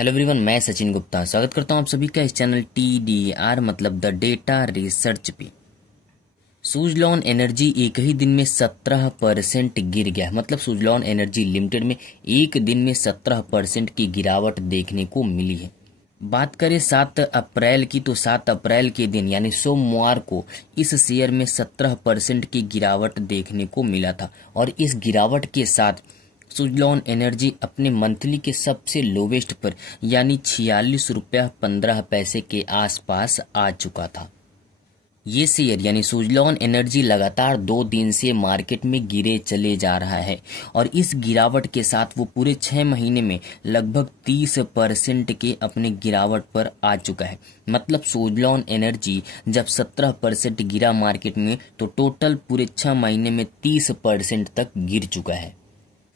Hello everyone, मैं सचिन गुप्ता स्वागत करता हूं आप सभी का इस चैनल TDR मतलब द डेटा रिसर्च पे। सुजलॉन एनर्जी एक ही दिन में 17% गिर गया। मतलब सुजलॉन एनर्जी लिमिटेड में एक दिन में 17% की गिरावट देखने को मिली है। बात करें 7 अप्रैल की, तो 7 अप्रैल के दिन यानी सोमवार को इस शेयर में 17% की गिरावट देखने को मिला था। और इस गिरावट के साथ सुजलॉन एनर्जी अपने मंथली के सबसे लोवेस्ट पर यानी 46 रुपया 15 पैसे के आसपास आ चुका था। ये शेयर यानी सुजलॉन एनर्जी लगातार 2 दिन से मार्केट में गिरे चले जा रहा है और इस गिरावट के साथ वो पूरे 6 महीने में लगभग 30% के अपने गिरावट पर आ चुका है। मतलब सुजलॉन एनर्जी जब 17% गिरा मार्केट में, तो टोटल पूरे 6 महीने में 30% तक गिर चुका है।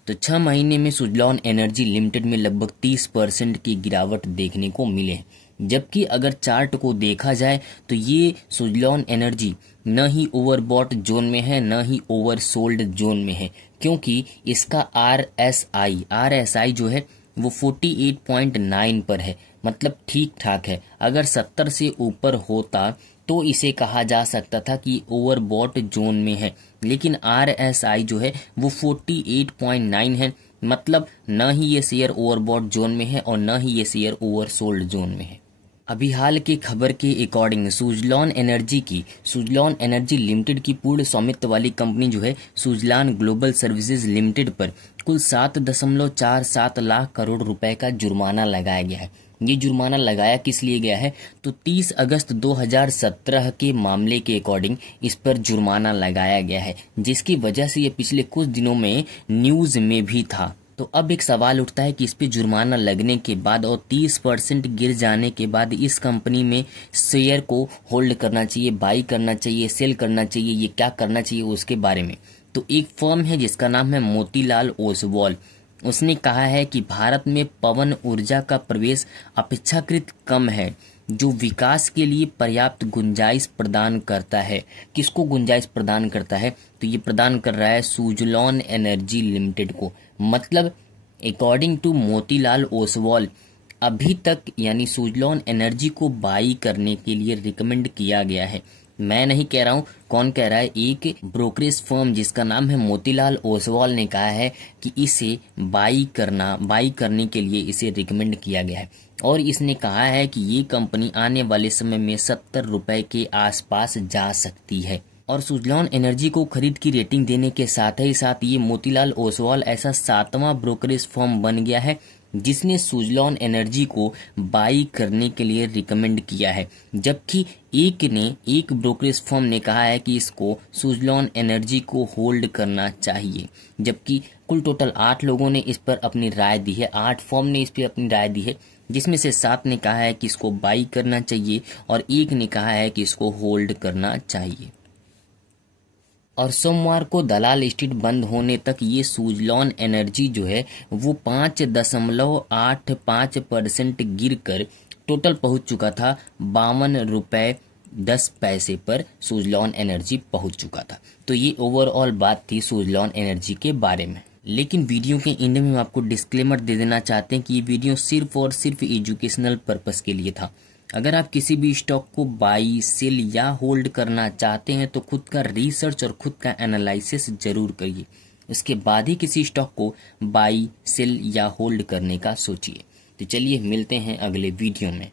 तो 6 महीने में सुजलॉन एनर्जी लिमिटेड में लगभग 30% की गिरावट देखने को मिले हैं। जबकि अगर चार्ट को देखा जाए तो ये सुजलॉन एनर्जी न ही ओवरबॉट जोन में है न ही ओवरसोल्ड जोन में है, क्योंकि इसका RSI जो है वो 48.9 पर है। मतलब ठीक ठाक है। अगर 70 से ऊपर होता तो इसे कहा जा सकता था कि ओवरबॉट जोन में है, लेकिन RSI जो है वो 48.9 है। मतलब न ही ये शेयर ओवरबॉट जोन में है और न ही ये शेयर ओवरसोल्ड जोन में है। अभी हाल की खबर के अकॉर्डिंग सुजलॉन एनर्जी लिमिटेड की पूर्ण स्वामित्व वाली कंपनी जो है सुजलान ग्लोबल सर्विसेज लिमिटेड पर कुल 7.47 लाख करोड़ रुपए का जुर्माना लगाया गया है। ये जुर्माना लगाया किस लिए गया है, तो 30 अगस्त 2017 के मामले के अकॉर्डिंग इस पर जुर्माना लगाया गया है, जिसकी वजह से ये पिछले कुछ दिनों में न्यूज में भी था। तो अब एक सवाल उठता है कि इस पे जुर्माना लगने के बाद और 30% गिर जाने के बाद इस कंपनी में शेयर को होल्ड करना चाहिए, बाई करना चाहिए, सेल करना चाहिए, ये क्या करना चाहिए उसके बारे में। तो एक फर्म है जिसका नाम है मोतीलाल ओसवाल, उसने कहा है कि भारत में पवन ऊर्जा का प्रवेश अपेक्षाकृत कम है, जो विकास के लिए पर्याप्त गुंजाइश प्रदान करता है। किसको गुंजाइश प्रदान करता है, तो ये प्रदान कर रहा है सुजलॉन एनर्जी लिमिटेड को। मतलब अकॉर्डिंग टू मोतीलाल ओसवाल अभी तक यानी सुजलॉन एनर्जी को बाई करने के लिए रिकमेंड किया गया है। मैं नहीं कह रहा हूं, कौन कह रहा है, एक ब्रोकरेज फर्म जिसका नाम है मोतीलाल ओसवाल ने कहा है कि इसे बाई करने के लिए इसे रिकमेंड किया गया है। और इसने कहा है कि ये कंपनी आने वाले समय में 70 रुपए के आसपास जा सकती है। और सुजलॉन एनर्जी को खरीद की रेटिंग देने के साथ ही साथ ये मोतीलाल ओसवाल ऐसा 7वां ब्रोकरेज फर्म बन गया है जिसने सुजलॉन एनर्जी को बाई करने के लिए रिकमेंड किया है। जबकि एक ब्रोकरेज फर्म ने कहा है कि इसको सुजलॉन एनर्जी को होल्ड करना चाहिए। जबकि कुल टोटल 8 लोगों ने इस पर अपनी राय दी है, 8 फर्म ने इस पर अपनी राय दी है, जिसमें से 7 ने कहा है कि इसको बाई करना चाहिए और 1 ने कहा है कि इसको होल्ड करना चाहिए। और सोमवार को दलाल स्ट्रीट बंद होने तक ये सुजलॉन एनर्जी जो है वो 5.85% गिरकर टोटल पहुंच चुका था 52 रुपए 10 पैसे पर सुजलॉन एनर्जी पहुंच चुका था। तो ये ओवरऑल बात थी सुजलॉन एनर्जी के बारे में। लेकिन वीडियो के एंड में हम आपको डिस्क्लेमर दे देना चाहते हैं कि ये वीडियो सिर्फ और सिर्फ एजुकेशनल पर्पस के लिए था। अगर आप किसी भी स्टॉक को बाई, सेल या होल्ड करना चाहते हैं तो खुद का रिसर्च और खुद का एनालिसिस जरूर करिए। उसके बाद ही किसी स्टॉक को बाई, सेल या होल्ड करने का सोचिए। तो चलिए मिलते हैं अगले वीडियो में।